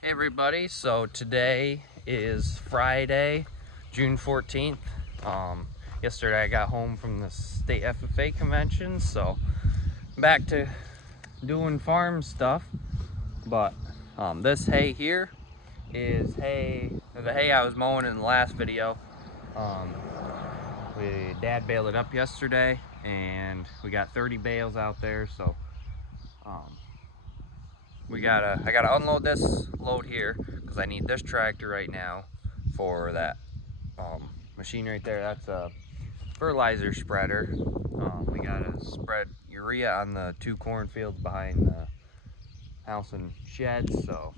Hey everybody, so today is Friday, June 14th. Yesterday I got home from the state FFA convention, so back to doing farm stuff. But this hay here is the hay I was mowing in the last video. Dad baled it up yesterday, and we got 30 bales out there, so I gotta unload this load here because I need this tractor right now for that machine right there. That's a fertilizer spreader. We gotta spread urea on the 2 cornfields behind the house and shed. So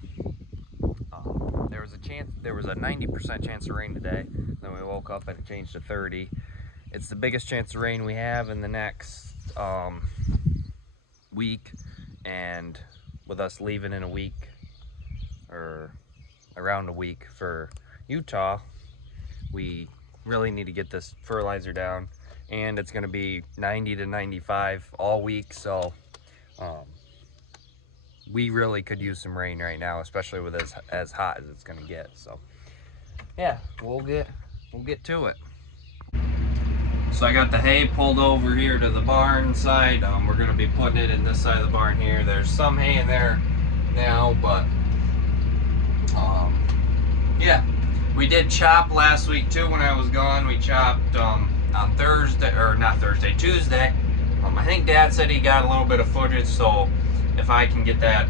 there was a 90% chance of rain today. Then we woke up and it changed to 30. It's the biggest chance of rain we have in the next week, and with us leaving in a week or around a week for Utah, we really need to get this fertilizer down, and it's going to be 90 to 95 all week. So we really could use some rain right now, especially with as hot as it's going to get. So yeah, we'll get to it. So I got the hay pulled over here to the barn side. We're going to be putting it in this side of the barn here. There's some hay in there now, but yeah, we did chop last week too when I was gone. We chopped on Thursday, or not Thursday, Tuesday. I think Dad said he got a little bit of footage, so if I can get that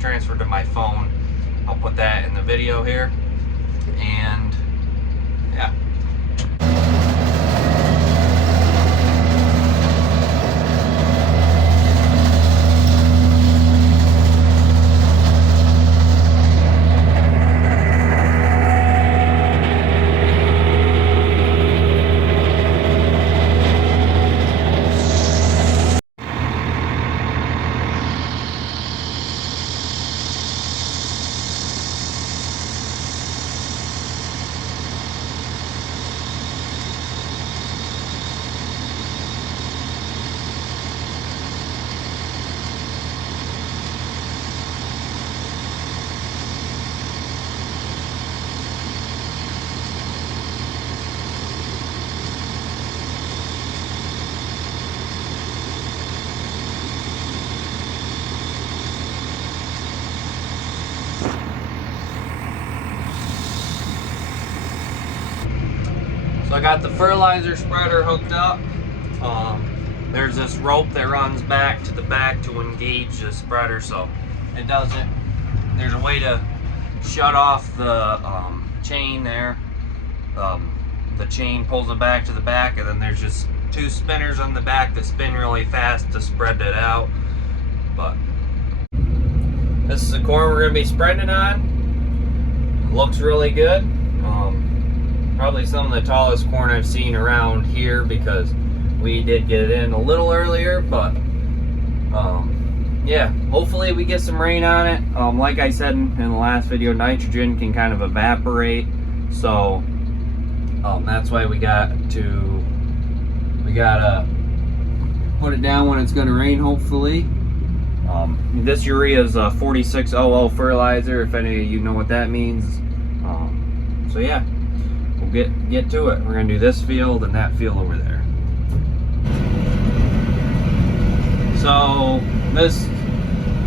transferred to my phone, I'll put that in the video here. And yeah. So I got the fertilizer spreader hooked up. There's this rope that runs back to the back to engage the spreader, so it doesn't. There's a way to shut off the chain there. The chain pulls it back to the back, and then there's just 2 spinners on the back that spin really fast to spread it out. But this is the corn we're going to be spreading it on. It looks really good. Probably some of the tallest corn I've seen around here, because we did get it in a little earlier. But yeah, hopefully we get some rain on it. Like I said in the last video, nitrogen can kind of evaporate, so that's why we gotta put it down when it's going to rain, hopefully. This urea is a 4600 fertilizer, if any of you know what that means. So yeah, we'll get to it. We're gonna do this field and that field over there. So this,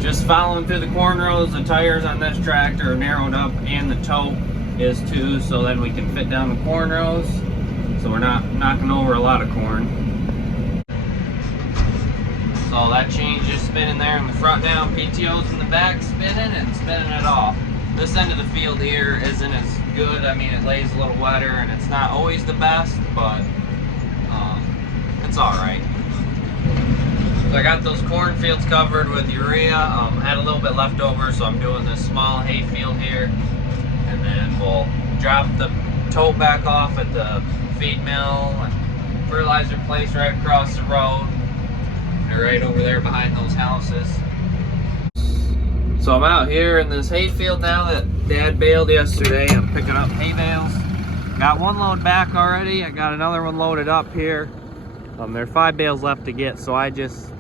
just following through the corn rows, the tires on this tractor are narrowed up, and the tote is too, so then we can fit down the corn rows, so we're not knocking over a lot of corn. So that chain's just spinning there in the front now, PTO's in the back spinning and spinning it off. This end of the field here isn't as good. I mean, it lays a little wetter and it's not always the best, but it's alright. So I got those cornfields covered with urea. Had a little bit left over, so I'm doing this small hay field here, and then we'll drop the tote back off at the feed mill and fertilizer place right across the road. They're right over there behind those houses. So I'm out here in this hay field now that Dad baled yesterday. I'm picking up hay bales. Got 1 load back already. I got another one loaded up here. There are 5 bales left to get, so I just,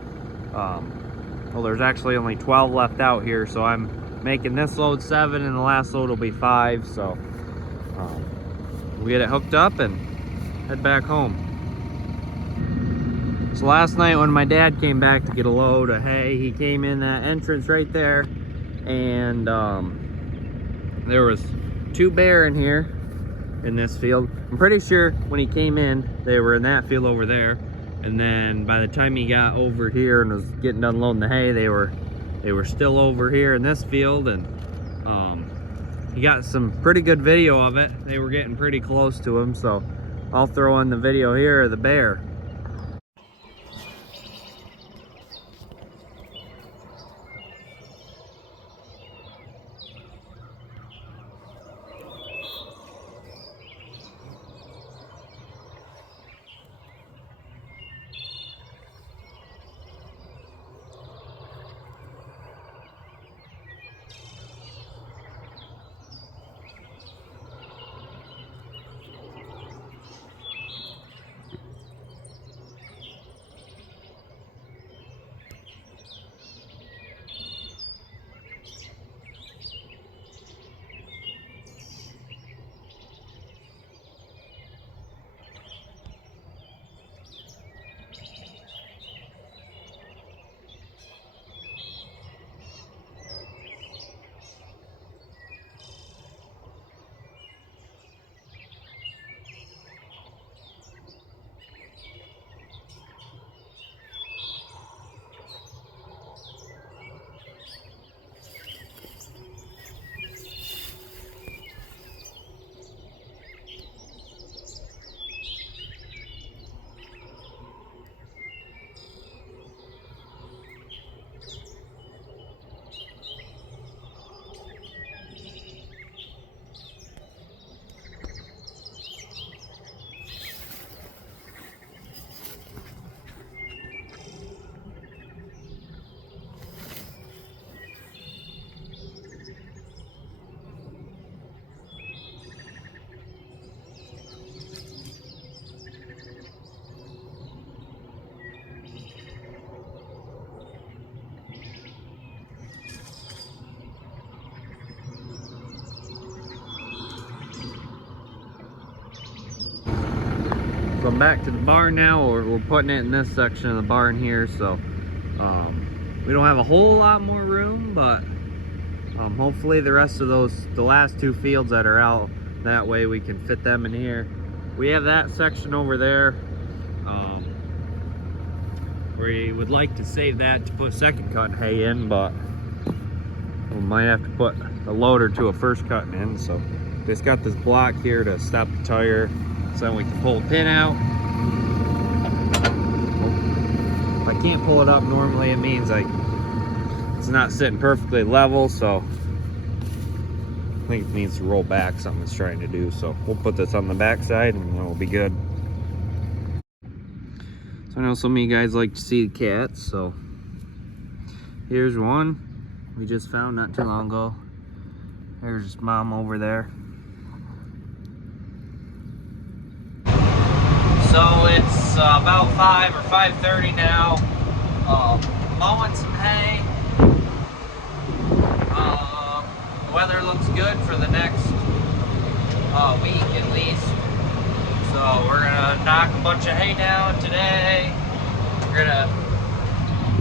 well, there's actually only 12 left out here, so I'm making this load 7 and the last load will be 5. So we'll get it hooked up and head back home. So last night when my dad came back to get a load of hay, he came in that entrance right there, and there was 2 bear in here in this field. I'm pretty sure when he came in, they were in that field over there, and then by the time he got over here and was getting done loading the hay, they were still over here in this field. And he got some pretty good video of it. They were getting pretty close to him, so I'll throw in the video here of the bear. So I'm back to the barn now, or we're putting it in this section of the barn here. So we don't have a whole lot more room, but hopefully the rest of the last 2 fields that are out, that way we can fit them in here. We have that section over there. We would like to save that to put second cut hay in, but we might have to put a loader to a first cutting in. So just got this block here to stop the tire, so then we can pull the pin out. If I can't pull it up normally, it means it's not sitting perfectly level, so I think it needs to roll back, something it's trying to do. So we'll put this on the back side and then we'll be good. So I know some of you guys like to see the cats, so here's one we just found not too long ago. There's mom over there. So it's about 5 or 5:30 now. Mowing some hay. The weather looks good for the next week at least. So we're gonna knock a bunch of hay down today. We're gonna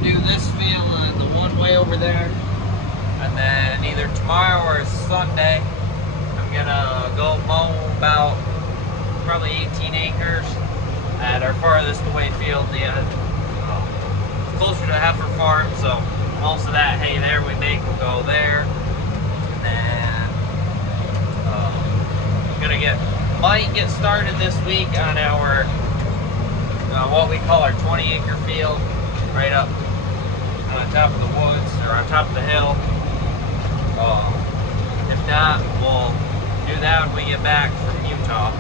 do this field and the one way over there, and then either tomorrow or Sunday I'm gonna go mow about probably 18 acres at our farthest away field. It's closer to Heifer Farm, so most of that hay there we make will go there. And then might get started this week on our what we call our 20-acre field, right up on top of the woods, or on top of the hill. If not, we'll do that when we get back from Utah.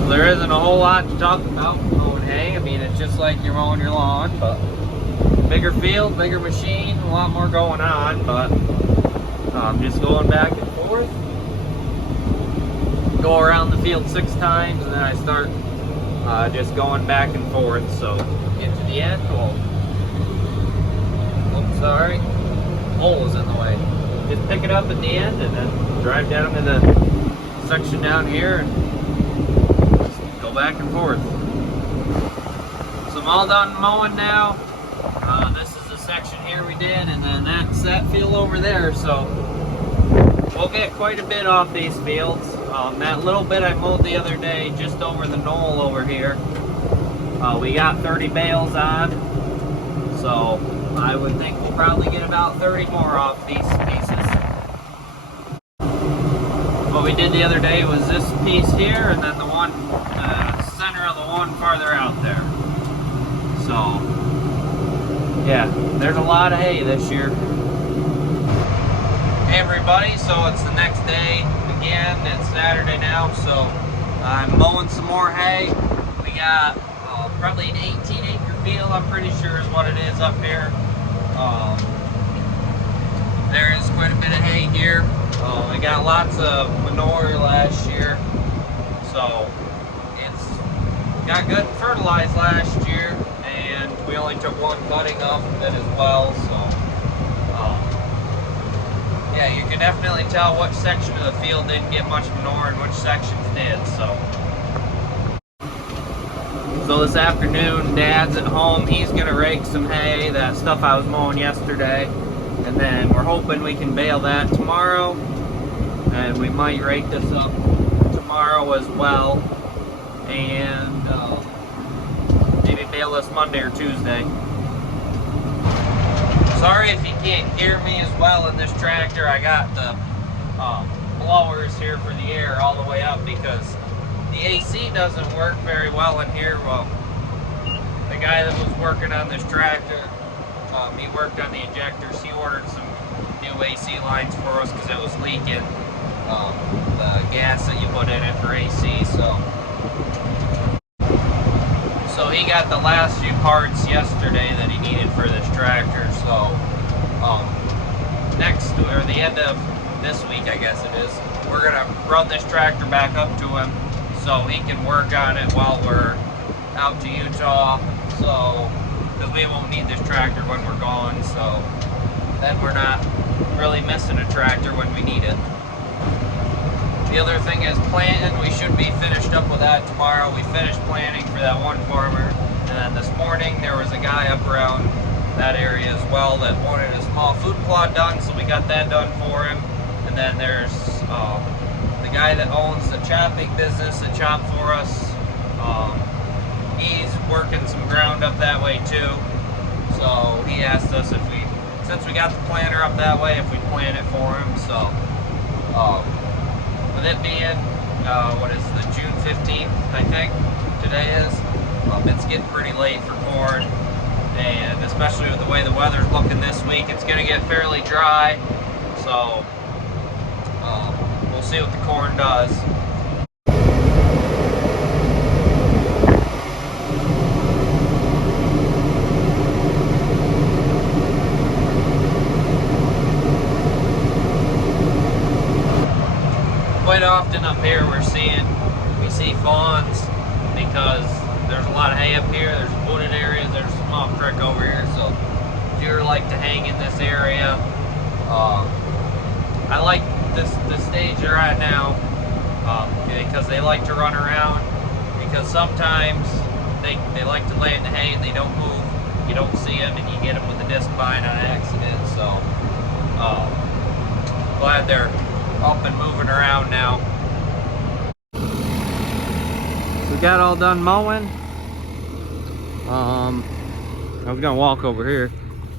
So there isn't a whole lot to talk about mowing hay. I mean, it's just like you're mowing your lawn, but bigger field, bigger machine, a lot more going on. But just going back and forth. Go around the field 6 times, and then I start just going back and forth. So get to the end. Oops, sorry. pole is in the way. Just pick it up at the end and then drive down to the section down here and just go back and forth. So I'm all done mowing now. This is the section here we did, and then that's that field over there. So we'll get quite a bit off these fields. That little bit I mowed the other day just over the knoll over here, we got 30 bales on. So I would think we'll probably get about 30 more off these pieces. What we did the other day was this piece here, and then the one center of the one farther out there. So yeah, there's a lot of hay this year. Hey everybody, so it's the next day again. It's Saturday now, so I'm mowing some more hay. We got probably an 18-acre field, I'm pretty sure is what it is up here. There is quite a bit of hay here. We got lots of manure last year, so it's got good fertilized last year, and we only took one cutting off of it as well. So yeah, you can definitely tell which section of the field didn't get much manure and which sections did. So this afternoon, Dad's at home. He's gonna rake some hay, that stuff I was mowing yesterday, and then we're hoping we can bale that tomorrow, and we might rake this up tomorrow as well, and maybe bale this Monday or Tuesday. Sorry if you can't hear me as well in this tractor. I got the blowers here for the air all the way up because the AC doesn't work very well in here. Well, the guy that was working on this tractor, he worked on the injectors. He ordered some new AC lines for us because it was leaking the gas that you put in it for AC. So he got the last few parts yesterday that he needed for this tractor. So the end of this week, I guess it is, we're gonna run this tractor back up to him so he can work on it while we're out to Utah. So, because we won't need this tractor when we're gone, so then we're not really missing a tractor when we need it. The other thing is planting. We should be finished up with that tomorrow. We finished planting for that one farmer, and then this morning there was a guy up around that area as well that wanted a small food plot done, so we got that done for him. And then there's the guy that owns the chopping business that chopped for us. He's working some ground up that way too, so he asked us if we, since we got the planter up that way, if we plant it for him. So with it being what is the June 15th, I think today is, it's getting pretty late for corn, and especially with the way the weather's looking this week, it's going to get fairly dry. So we'll see what the corn does. Quite often up here we see fawns because there's a lot of hay up here. There's wooded areas. There's a small creek over here, so deer like to hang in this area. I like the stage they're at now because they like to run around, because sometimes they like to lay in the hay and they don't move. You don't see them and you get them with a disc vine on accident. So glad they're up and moving around now. We got all done mowing. I was gonna walk over here,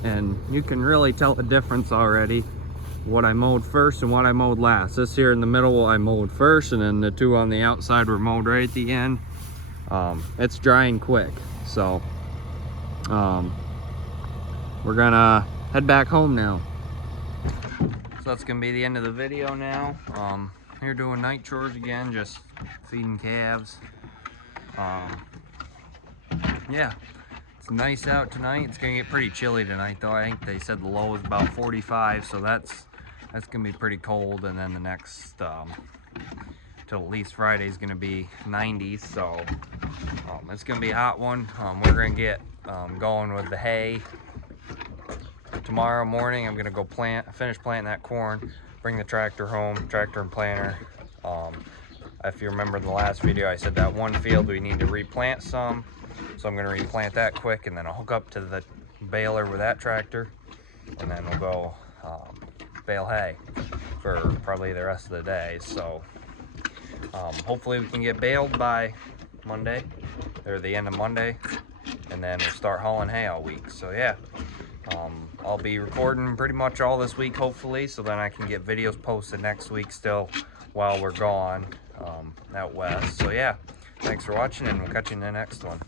and you can really tell the difference already. What I mowed first and what I mowed last. This here in the middle I mowed first, and then the two on the outside were mowed right at the end. It's drying quick, so we're gonna head back home now. So that's gonna be the end of the video now. Here doing night chores again, just feeding calves. Yeah, it's nice out tonight. It's gonna get pretty chilly tonight though. I think they said the low is about 45, so that's gonna be pretty cold. And then the next till at least Friday is gonna be 90s, so it's gonna be a hot one. We're gonna get going with the hay tomorrow morning I'm gonna go finish planting that corn, bring the tractor home, tractor and planter. If you remember the last video, I said that one field we need to replant some, so I'm gonna replant that quick, and then I'll hook up to the baler with that tractor, and then we'll go bale hay for probably the rest of the day. So hopefully we can get baled by Monday, or the end of Monday, and then we'll start hauling hay all week. So yeah, I'll be recording pretty much all this week, hopefully, so then I can get videos posted next week still while we're gone out west. So yeah, thanks for watching, and we'll catch you in the next one.